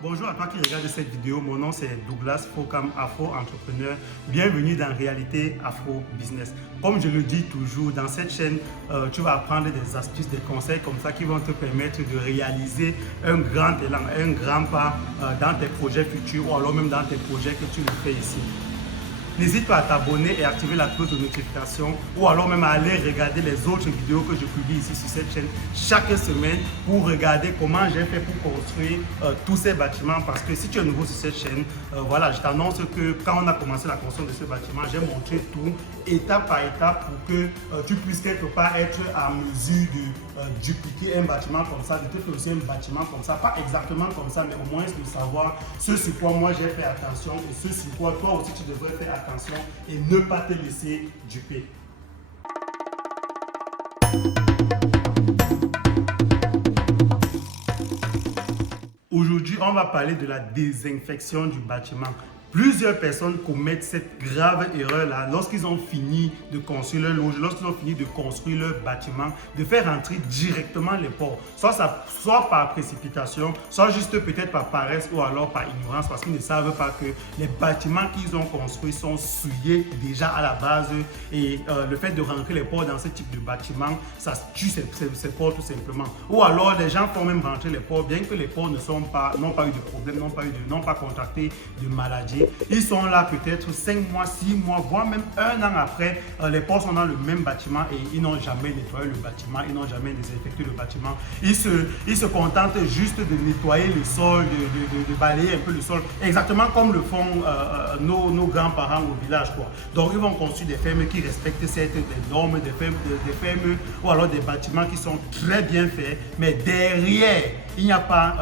Bonjour à toi qui regarde cette vidéo, mon nom c'est Douglas Fokam, Afro-entrepreneur. Bienvenue dans Réalité Afro Business. Comme je le dis toujours, dans cette chaîne, tu vas apprendre des astuces, des conseils comme ça qui vont te permettre de réaliser un grand élan, un grand pas dans tes projets futurs ou alors même dans tes projets que tu le fais ici. N'hésite pas à t'abonner et activer la cloche de notification ou alors même à aller regarder les autres vidéos que je publie ici sur cette chaîne chaque semaine pour regarder comment j'ai fait pour construire tous ces bâtiments. Parce que si tu es nouveau sur cette chaîne, voilà, je t'annonce que quand on a commencé la construction de ce bâtiment, j'ai montré tout étape par étape pour que tu puisses quelque part être à mesure de dupliquer un bâtiment comme ça, de te faire aussi un bâtiment comme ça, pas exactement comme ça, mais au moins de savoir ce sur quoi moi j'ai fait attention et ce sur quoi toi aussi tu devrais faire attention et ne pas te laisser duper. Aujourd'hui, on va parler de la désinfection du bâtiment. Plusieurs personnes commettent cette grave erreur-là lorsqu'ils ont fini de construire leur loge, lorsqu'ils ont fini de construire leur bâtiment, de faire entrer directement les porcs. Soit par précipitation, soit juste peut-être par paresse ou alors par ignorance parce qu'ils ne savent pas que les bâtiments qu'ils ont construits sont souillés déjà à la base et le fait de rentrer les porcs dans ce type de bâtiment, ça tue ces porcs tout simplement. Ou alors les gens font même rentrer les porcs bien que les porcs n'ont pas eu de problème, n'ont pas contracté de maladie. Ils sont là peut-être 5 mois, 6 mois, voire même 1 an après. Les porcs sont dans le même bâtiment et ils n'ont jamais nettoyé le bâtiment, ils n'ont jamais désinfecté le bâtiment. Ils se contentent juste de nettoyer le sol, de balayer un peu le sol, exactement comme le font nos grands-parents au village, quoi. Donc ils vont construire des fermes qui respectent certaines normes, des fermes ou alors des bâtiments qui sont très bien faits, mais derrière, il n'y a pas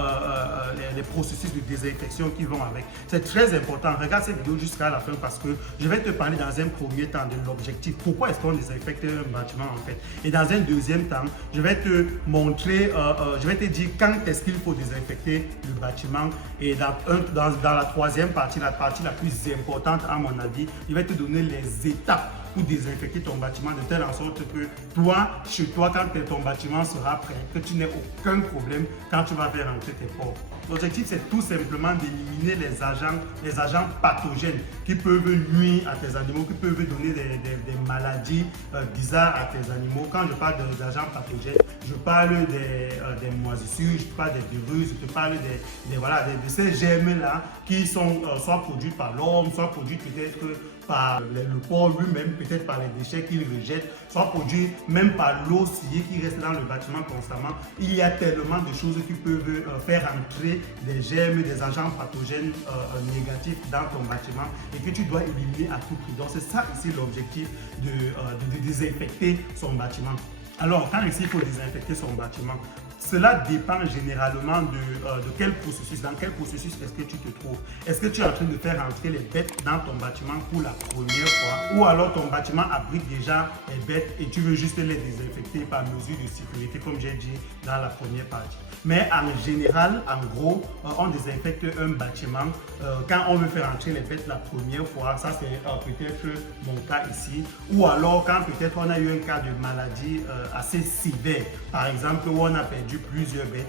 les processus de désinfection qui vont avec. C'est très important. Regarde cette vidéo jusqu'à la fin parce que je vais te parler dans un premier temps de l'objectif. Pourquoi est-ce qu'on désinfecte un bâtiment en fait? Et dans un deuxième temps, je vais te montrer, je vais te dire quand est-ce qu'il faut désinfecter le bâtiment. Et dans la troisième partie, la partie la plus importante à mon avis, je vais te donner les étapes pour désinfecter ton bâtiment de telle en sorte que toi, chez toi, quand ton bâtiment sera prêt, que tu n'aies aucun problème quand tu vas faire entrer tes porcs. L'objectif, c'est tout simplement d'éliminer les agents pathogènes qui peuvent nuire à tes animaux, qui peuvent donner des maladies bizarres à tes animaux. Quand je parle d'agents pathogènes, je parle des moisissures, je parle des virus, je te parle de ces germes-là qui sont soit produits par l'homme, soit produits peut-être par le porc lui-même, peut-être par les déchets qu'il rejette, soit produit même par l'eau sillée qui reste dans le bâtiment constamment. Il y a tellement de choses qui peuvent faire entrer des germes, des agents pathogènes négatifs dans ton bâtiment et que tu dois éliminer à tout prix. Donc c'est ça ici l'objectif de désinfecter son bâtiment. Alors, quand ici il faut désinfecter son bâtiment, cela dépend généralement de quel processus, dans quel processus est-ce que tu te trouves. Est-ce que tu es en train de faire entrer les bêtes dans ton bâtiment pour la première fois ou alors ton bâtiment abrite déjà les bêtes et tu veux juste les désinfecter par mesure de sécurité comme j'ai dit dans la première partie. Mais en général, en gros, on désinfecte un bâtiment quand on veut faire entrer les bêtes la première fois. Ça, c'est peut-être mon cas ici. Ou alors quand peut-être on a eu un cas de maladie assez sévère. Par exemple, où on a perdu plusieurs bêtes.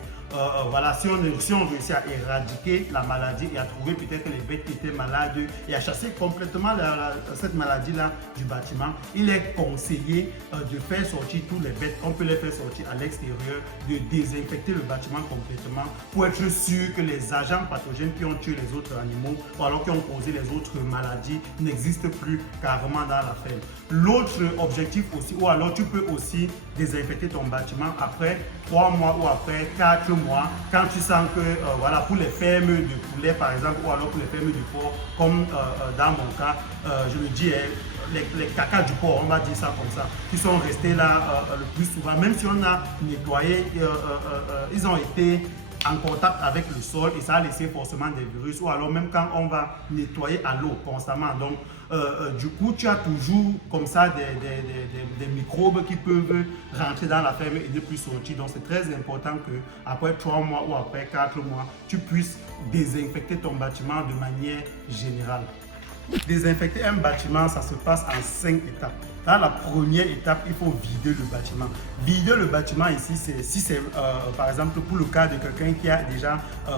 Voilà, si on réussit à éradiquer la maladie et à trouver peut-être les bêtes qui étaient malades et à chasser complètement cette maladie-là du bâtiment, il est conseillé de faire sortir tous les bêtes, on peut les faire sortir à l'extérieur, de désinfecter le bâtiment complètement pour être sûr que les agents pathogènes qui ont tué les autres animaux ou alors qui ont causé les autres maladies n'existent plus carrément dans la ferme. L'autre objectif aussi, ou alors tu peux aussi désinfecter ton bâtiment après 3 mois ou après 4 mois, quand tu sens que, voilà, pour les fermes de poulet par exemple, ou alors pour les fermes de porc, comme dans mon cas, je le dis, les cacas du porc, on va dire ça comme ça, qui sont restés là le plus souvent, même si on a nettoyé, ils ont été en contact avec le sol et ça a laissé forcément des virus ou alors même quand on va nettoyer à l'eau constamment. Donc, du coup, tu as toujours comme ça des microbes qui peuvent rentrer dans la ferme et ne plus sortir. Donc, c'est très important que après 3 mois ou après 4 mois, tu puisses désinfecter ton bâtiment de manière générale. Désinfecter un bâtiment, ça se passe en 5 étapes. Dans la première étape, il faut vider le bâtiment. Vider le bâtiment ici, si c'est par exemple pour le cas de quelqu'un qui a déjà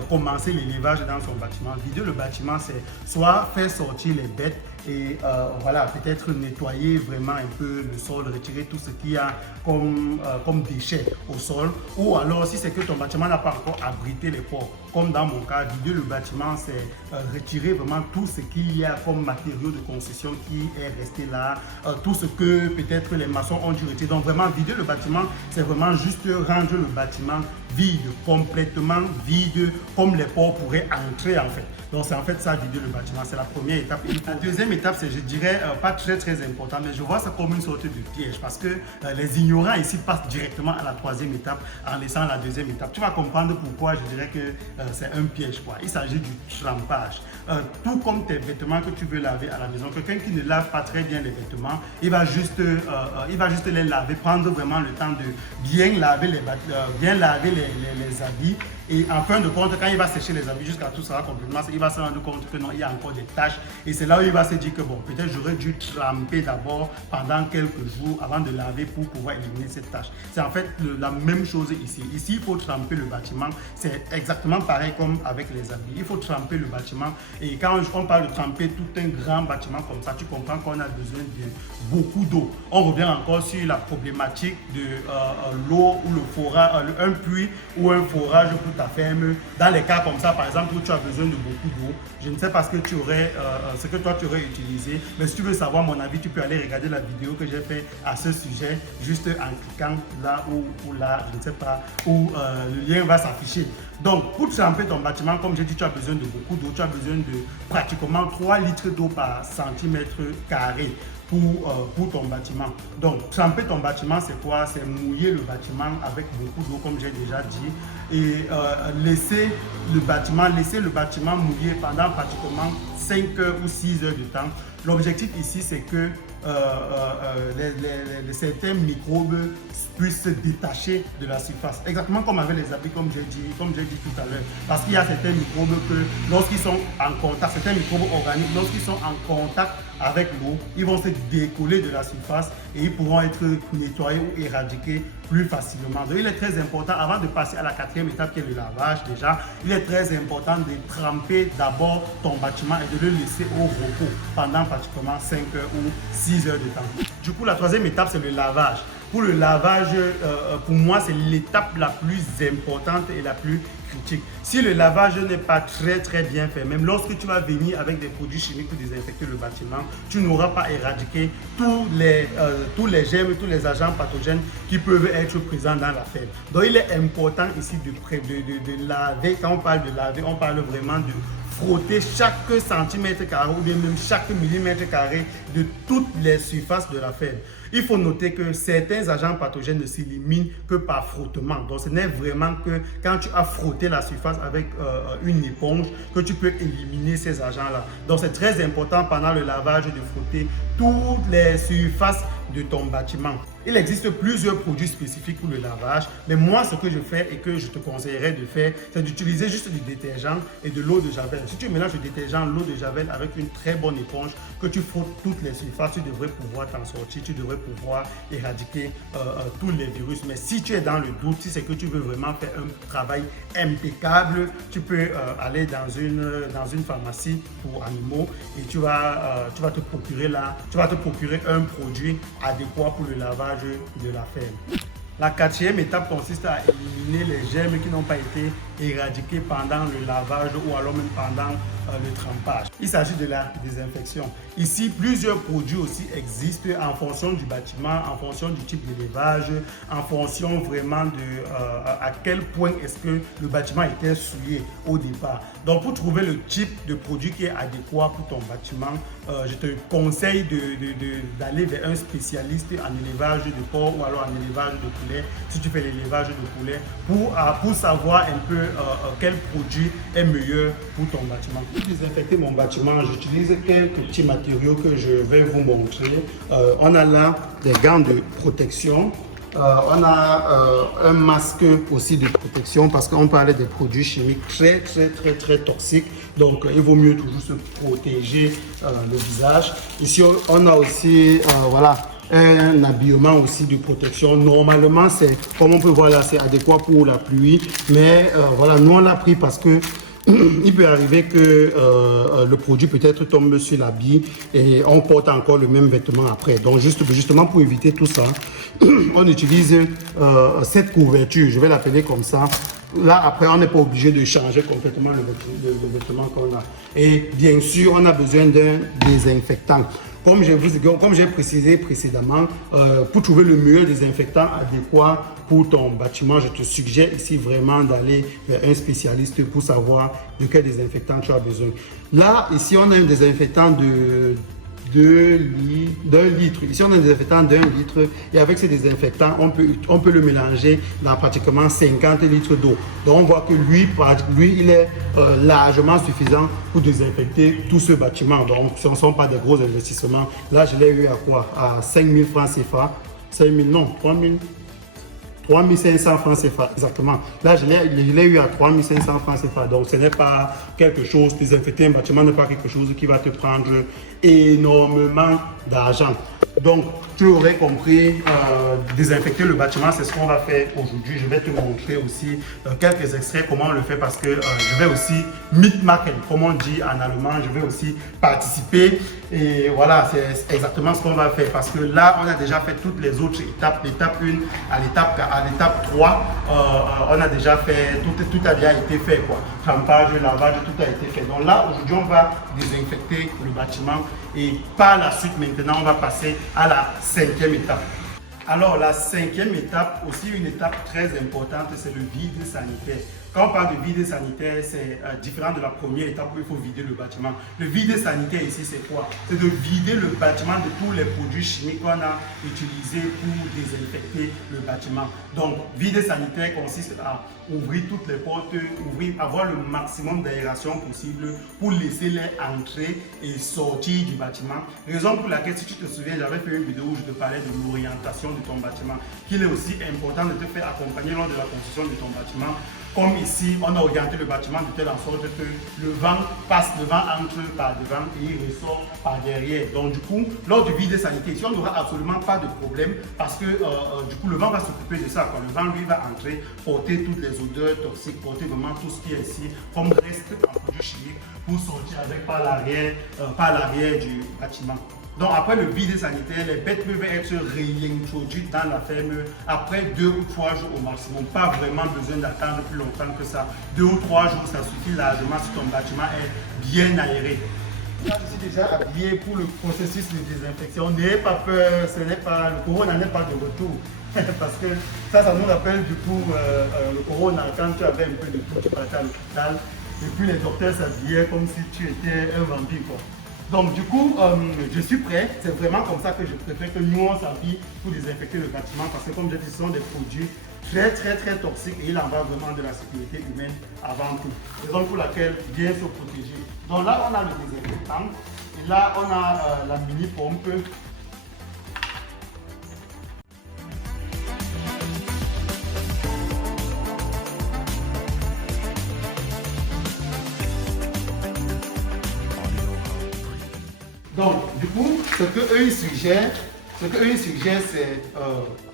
commencé l'élevage dans son bâtiment, vider le bâtiment, c'est soit faire sortir les bêtes et voilà, peut-être nettoyer vraiment un peu le sol, retirer tout ce qu'il y a comme déchets au sol, ou alors si c'est que ton bâtiment n'a pas encore abrité les porcs, comme dans mon cas, vider le bâtiment, c'est retirer vraiment tout ce qu'il y a comme matériaux de construction qui est resté là, tout ce que peut-être les maçons ont dû retirer. Donc vraiment, vider le bâtiment, c'est vraiment juste rendre le bâtiment vide, complètement vide, comme les porcs pourraient entrer en fait. Donc c'est en fait ça, vider le bâtiment, c'est la première étape. Et la deuxième étape, c'est, je dirais, pas très important, mais je vois ça comme une sorte de piège parce que les ignorants ici passent directement à la troisième étape en laissant la deuxième étape. Tu vas comprendre pourquoi je dirais que c'est un piège, quoi. Il s'agit du trempage. Tout comme tes vêtements que tu veux laver à la maison, quelqu'un qui ne lave pas très bien les vêtements, il va juste les laver, prendre vraiment le temps de bien laver les habits. Et en fin de compte, quand il va sécher les habits jusqu'à tout sera complètement, il va se rendre compte que non, il y a encore des taches. Et c'est là où il va se dire que bon, peut-être j'aurais dû tremper d'abord pendant quelques jours avant de laver pour pouvoir éliminer cette tache. C'est en fait la même chose ici. Ici, il faut tremper le bâtiment. C'est exactement pareil comme avec les habits. Il faut tremper le bâtiment. Et quand on parle de tremper tout un grand bâtiment comme ça, tu comprends qu'on a besoin de beaucoup d'eau. On revient encore sur la problématique de l'eau ou le forage, un puits ou un forage pour ta ferme. Dans les cas comme ça, par exemple, où tu as besoin de beaucoup d'eau, je ne sais pas ce que tu aurais utilisé, mais si tu veux savoir mon avis, tu peux aller regarder la vidéo que j'ai fait à ce sujet, juste en cliquant là ou là, je ne sais pas, où le lien va s'afficher. Donc, pour tremper ton bâtiment, comme j'ai dit, tu as besoin de beaucoup d'eau, tu as besoin de pratiquement 3 litres d'eau par centimètre carré. Pour ton bâtiment. Donc, tremper ton bâtiment, c'est quoi? C'est mouiller le bâtiment avec beaucoup d'eau, comme j'ai déjà dit, et laisser le bâtiment mouillé pendant pratiquement 5 heures ou 6 heures de temps. L'objectif ici, c'est que certains microbes puissent se détacher de la surface. Exactement comme avec les habits, comme j'ai dit tout à l'heure. Parce qu'il y a certains microbes que lorsqu'ils sont en contact, certains microbes organiques, lorsqu'ils sont en contact avec l'eau, ils vont se décoller de la surface et ils pourront être nettoyés ou éradiqués plus facilement. Donc il est très important, avant de passer à la quatrième étape qui est le lavage déjà, il est très important de tremper d'abord ton bâtiment et de le laisser au repos pendant pratiquement 5 heures ou 6 heures de temps. Du coup, la troisième étape, c'est le lavage. Pour le lavage, pour moi, c'est l'étape la plus importante et la plus critique. Si le lavage n'est pas très bien fait, même lorsque tu vas venir avec des produits chimiques pour désinfecter le bâtiment, tu n'auras pas éradiqué tous les germes, tous les agents pathogènes qui peuvent être présents dans la ferme. Donc il est important ici de laver. Quand on parle de laver, on parle vraiment de frotter chaque centimètre carré ou bien même chaque millimètre carré de toutes les surfaces de la ferme. Il faut noter que certains agents pathogènes ne s'éliminent que par frottement. Donc ce n'est vraiment que quand tu as frotté la surface avec une éponge que tu peux éliminer ces agents-là. Donc c'est très important pendant le lavage de frotter toutes les surfaces de ton bâtiment. Il existe plusieurs produits spécifiques pour le lavage, mais moi ce que je fais et que je te conseillerais de faire, c'est d'utiliser juste du détergent et de l'eau de javel. Si tu mélanges le détergent, l'eau de javel avec une très bonne éponge, que tu frottes toutes les surfaces, tu devrais pouvoir t'en sortir, tu devrais pouvoir éradiquer tous les virus. Mais si tu es dans le doute, si c'est que tu veux vraiment faire un travail impeccable, tu peux aller dans une pharmacie pour animaux et tu vas te procurer un produit adéquat pour le lavage de la ferme. La quatrième étape consiste à éliminer les germes qui n'ont pas été éradiqués pendant le lavage ou alors même pendant le trempage. Il s'agit de la désinfection. Ici, plusieurs produits aussi existent en fonction du bâtiment, en fonction du type d'élevage, en fonction vraiment de à quel point est-ce que le bâtiment était souillé au départ. Donc, pour trouver le type de produit qui est adéquat pour ton bâtiment, je te conseille d'aller vers un spécialiste en élevage de porc ou alors en élevage de poulet, si tu fais l'élevage de poulet, pour savoir un peu quel produit est meilleur pour ton bâtiment. Pour désinfecter mon bâtiment, j'utilise quelques petits matériaux que je vais vous montrer. On a là des gants de protection. On a un masque aussi de protection parce qu'on parlait des produits chimiques très toxiques. Donc, il vaut mieux toujours se protéger le visage. Ici, on a aussi, voilà, un habillement aussi de protection. Normalement, c'est, comme on peut voir là, c'est adéquat pour la pluie. Mais voilà, nous, on l'a pris parce que il peut arriver que le produit peut-être tombe sur l'habit et on porte encore le même vêtement après. Donc justement pour éviter tout ça, on utilise cette couverture, je vais l'appeler comme ça. Là après on n'est pas obligé de changer complètement le vêtement qu'on a. Et bien sûr on a besoin d'un désinfectant. Comme j'ai précisé précédemment, pour trouver le meilleur désinfectant adéquat pour ton bâtiment, je te suggère ici vraiment d'aller vers un spécialiste pour savoir de quel désinfectant tu as besoin. Là, ici, on a un désinfectant d'un litre. Ici, on a un désinfectant d'1 litre et avec ce désinfectant, on peut le mélanger dans pratiquement 50 litres d'eau. Donc, on voit que lui il est largement suffisant pour désinfecter tout ce bâtiment. Donc, ce ne sont pas des gros investissements. Là, je l'ai eu à quoi? À 5 000 francs CFA. 5 000, non, 3 000. 3500 francs CFA, exactement. Là, je l'ai eu à 3500 francs CFA. Donc, ce n'est pas quelque chose, désinfecter un bâtiment n'est pas quelque chose qui va te prendre énormément d'argent. Donc, tu aurais compris, désinfecter le bâtiment, c'est ce qu'on va faire aujourd'hui. Je vais te montrer aussi quelques extraits, comment on le fait, parce que je vais aussi mitmachen, comme on dit en allemand, je vais aussi participer. Et voilà, c'est exactement ce qu'on va faire, parce que là, on a déjà fait toutes les autres étapes, l'étape 1 à l'étape 3, on a déjà fait, tout a déjà été fait, quoi. Trempage, lavage, tout a été fait. Donc là, aujourd'hui, on va désinfecter le bâtiment et par la suite, maintenant, on va passer à la 5e étape. Alors, la 5e étape, aussi une étape très importante, c'est le vide sanitaire. Quand on parle de vide sanitaire, c'est différent de la première étape où il faut vider le bâtiment. Le vide sanitaire ici, c'est quoi? C'est de vider le bâtiment de tous les produits chimiques qu'on a utilisés pour désinfecter le bâtiment. Donc, vide sanitaire consiste à ouvrir toutes les portes, avoir le maximum d'aération possible pour laisser l'air entrer et sortir du bâtiment. Raison pour laquelle, si tu te souviens, j'avais fait une vidéo où je te parlais de l'orientation de ton bâtiment, qu'il est aussi important de te faire accompagner lors de la construction de ton bâtiment. Comme ici, on a orienté le bâtiment de telle sorte que le vent passe, le vent entre par devant et il ressort par derrière. Donc du coup, lors du vide sanitaire, ici, on n'aura absolument pas de problème parce que du coup, le vent va s'occuper de ça. Quand le vent, lui, va entrer, porter toutes les odeurs toxiques, porter vraiment tout ce qui est ici, comme reste en produit chimique pour sortir avec par l'arrière du bâtiment. Donc après le vide sanitaire, les bêtes peuvent être réintroduites dans la ferme après 2 ou 3 jours au maximum. Pas vraiment besoin d'attendre plus longtemps que ça. 2 ou 3 jours, ça suffit largement si ton bâtiment est bien aéré. Là, je suis déjà habillé pour le processus de désinfection. N'ayez pas peur, le corona n'est pas de retour. Parce que ça nous rappelle du coup le corona quand tu avais un peu de tout, tu partais à l'hôpital et puis les docteurs s'habillaient comme si tu étais un vampire, quoi. Donc du coup, je suis prêt. C'est vraiment comme ça que je préfère que nous on s'habille pour désinfecter le bâtiment parce que comme je dis, ce sont des produits très toxiques et il en va vraiment de la sécurité humaine avant tout. Raison pour laquelle bien se protéger. Donc là, on a le désinfectant et là, on a la mini pompe. Donc, du coup, ce qu'eux ils suggèrent, c'est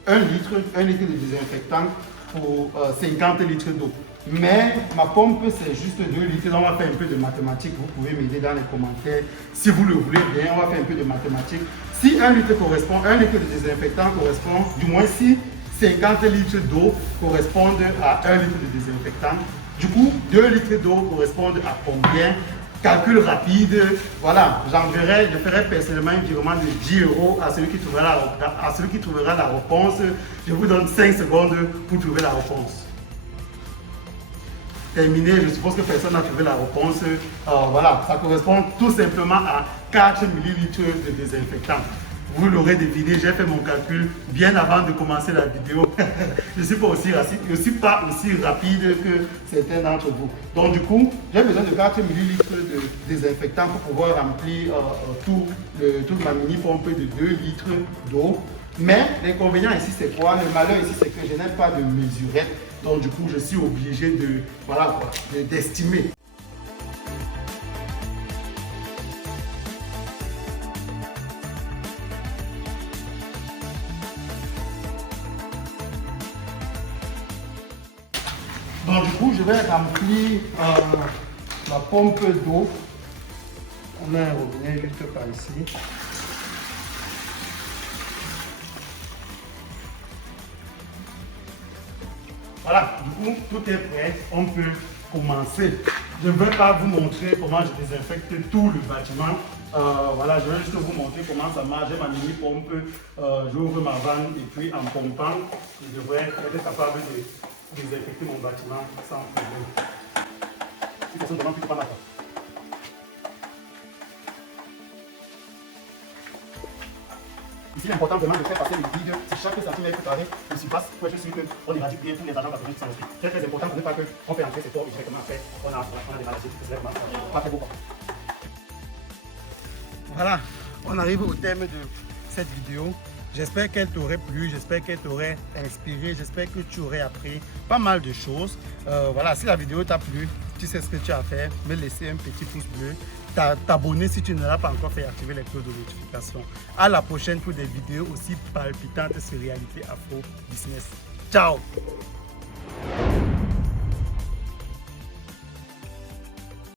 1 litre de désinfectant pour 50 litres d'eau. Mais ma pompe, c'est juste 2 litres. On va faire un peu de mathématiques. Vous pouvez m'aider dans les commentaires. Si vous le voulez bien, on va faire un peu de mathématiques. Si 1 litre de désinfectant correspond, du moins si 50 litres d'eau correspondent à 1 litre de désinfectant, du coup, 2 litres d'eau correspondent à combien? Calcul rapide, voilà, je ferai personnellement un virement de 10 € à celui qui trouvera la réponse. Je vous donne 5 secondes pour trouver la réponse. Terminé, je suppose que personne n'a trouvé la réponse. Voilà, ça correspond tout simplement à 4 ml de désinfectant. Vous l'aurez deviné, j'ai fait mon calcul bien avant de commencer la vidéo. Je ne suis pas aussi rapide que certains d'entre vous. Donc du coup, j'ai besoin de 4 ml de désinfectant pour pouvoir remplir toute ma mini pompe de 2 litres d'eau. Mais l'inconvénient ici, c'est quoi? Le malheur ici, c'est que je n'ai pas de mesurette. Donc du coup, je suis obligé de, voilà, d'estimer. Donc du coup, je vais remplir la pompe d'eau. On a un robinet juste par ici. Voilà, du coup, tout est prêt. On peut commencer. Je ne vais pas vous montrer comment je désinfecte tout le bâtiment. Voilà, je vais juste vous montrer comment ça marche. J'ai ma mini pompe. J'ouvre ma vanne et puis en pompant, je devrais être capable de désinfecter mon bâtiment sans problème. De toute façon, je demande plutôt pas mal. Ici, l'important vraiment de faire passer le vide sur chaque centimètre carré de surface pour être sûr qu'on éradique bien tous les agents pathogènes qui sont restés. C'est très important pour ne pas qu'on fait entrer ces porcs et directement après, on a des maladies qui se lèvent pas très beau. Voilà, on arrive au terme de cette vidéo. J'espère qu'elle t'aurait plu, j'espère qu'elle t'aurait inspiré, j'espère que tu aurais appris pas mal de choses. Voilà, si la vidéo t'a plu, tu sais ce que tu as à faire, me laisser un petit pouce bleu, t'abonner si tu ne l'as pas encore fait et activer les cloches de notification. À la prochaine pour des vidéos aussi palpitantes sur Réalité Afro Business. Ciao!